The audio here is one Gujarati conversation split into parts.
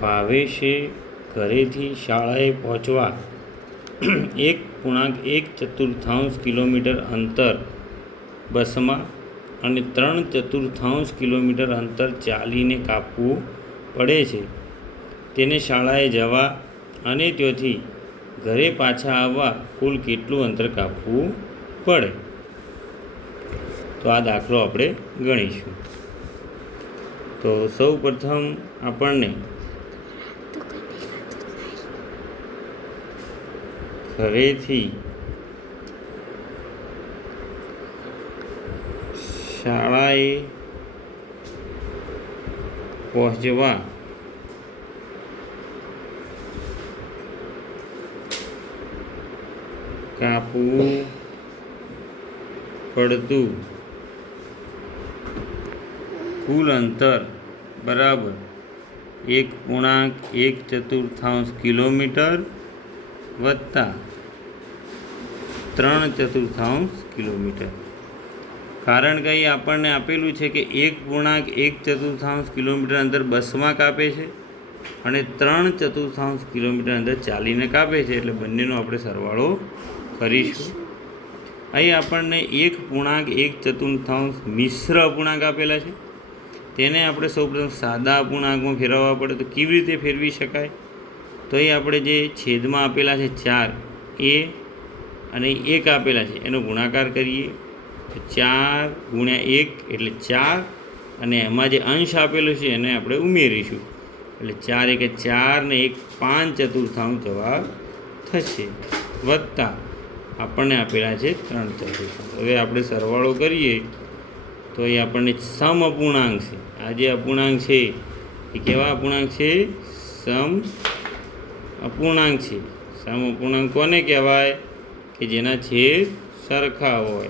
ભાવેશે ઘરેથી શાળાએ પહોંચવા. એક પૂર્ણાંક એક ચતુર્થાંશ કિલોમીટર અંતર બસમાં અને ત્રણ ચતુર્થાંશ કિલોમીટર અંતર ચાલીને કાપવું પડે છે. તેને શાળાએ જવા અને ત્યાંથી ઘરે પાછા આવવા કુલ કેટલું અંતર કાપવું પડે? તો આ દાખલો આપણે ગણીશું. તો સૌ પ્રથમ આપણને ઘરેથી શાળાએ પહોંચવા કાપવું પડતું. કુલ અંતર બરાબર એક પૂર્ણાંક એક ચતુર્થાંશ કિલોમીટર વત્તા ત્રણ ચતુર્થાંશ કિલોમીટર. કારણ કે અહીં આપણને આપેલું છે કે એક પૂર્ણાંક એક ચતુર્થાંશ કિલોમીટર અંદર બસમાં કાપે છે અને ત્રણ ચતુર્થાંશ કિલોમીટર અંદર ચાલીને કાપે છે. એટલે બંનેનો આપણે સરવાળો કરીશું. અહીં આપણને એક પૂર્ણાંક, એક ચતુર્થાંશ મિશ્ર અપૂર્ણાંક આપેલા છે. તેને આપણે સૌપ્રથમ સાદા અપૂર્ણાંકમાં ફેરવવા પડે તો કેવી રીતે ફેરવી શકાય? તો એ આપણે જે છેદમાં આપેલા છે ચાર, એ અને એક આપેલા છે, એનો ગુણાકાર કરીએ. તો ચાર ગુણ્યા એક એટલે ચાર અને એમાં જે અંશ આપેલો છે એને આપણે ઉમેરીશું. એટલે ચાર એકે ચાર ને એક પાંચ ચતુર્થાંશ જવાબ થશે. વત્તા આપણને આપેલા છે ત્રણ ચતુર્થાંશ. હવે આપણે સરવાળો કરીએ તો એ આપણને સમ અપૂર્ણાંક છે. આ જે અપૂર્ણાંક છે, એ કેવા અપૂર્ણાંક છે? સમ અપૂર્ણાંક છે. સમ અપૂર્ણાંક કોને કહેવાય? કે જેના છેદ સરખા હોય.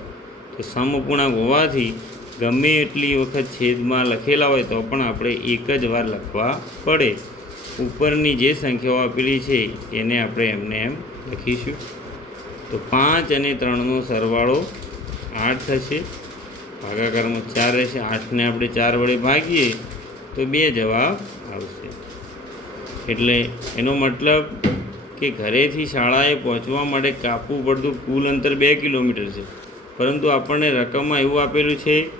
તો સમ અપૂર્ણાંક હોવાથી ગમે એટલી વખત છેદમાં લખેલા હોય તો પણ આપણે એક જ વાર લખવા પડે. ઉપરની જે સંખ્યાઓ આપેલી છે, એને આપણે એમને એમ લખીશું. તો પાંચ અને ત્રણનો સરવાળો આઠ થશે. ભાગાકારમાં ચાર રહેશે. આઠને આપણે ચાર વડે ભાગીએ તો બે જવાબ આવશે. એટલે એનો મતલબ કે ઘરેથી શાળાએ પહોંચવા માટે કાપવું પડતું કુલ અંતર બે કિલોમીટર છે. પરંતુ આપણને રકમમાં એવું આપેલું છે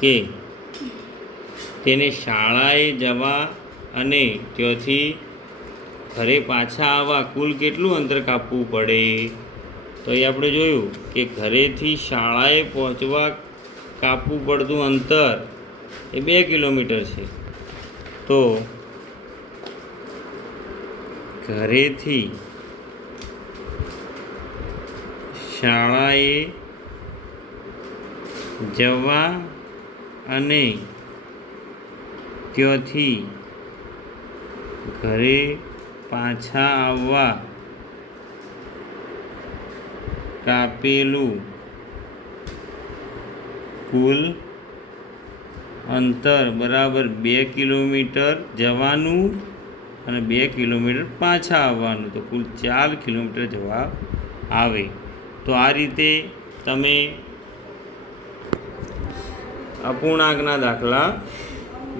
કે તેને શાળાએ જવા અને ત્યાંથી ઘરે પાછા આવવા કુલ કેટલું અંતર કાપવું પડે? તો એ આપણે જોયું કે ઘરેથી શાળાએ પહોંચવા કાપવું પડતું અંતર એ બે કિલોમીટર છે. તો ઘરેથી શાળાએ જવા અને ત્યાંથી ઘરે પાછા આવવા કાપેલું કુલ અંતર બરાબર બે કિલોમીટર જવાનું અને બે કિલોમીટર પાછા આવવાનું. તો કુલ ચાર કિલોમીટર જવાબ આવે. તો આ રીતે તમે અપૂર્ણાંકના દાખલા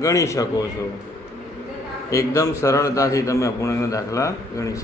ગણી શકો છો. એકદમ સરળતાથી તમે અપૂર્ણાંકના દાખલા ગણી શકો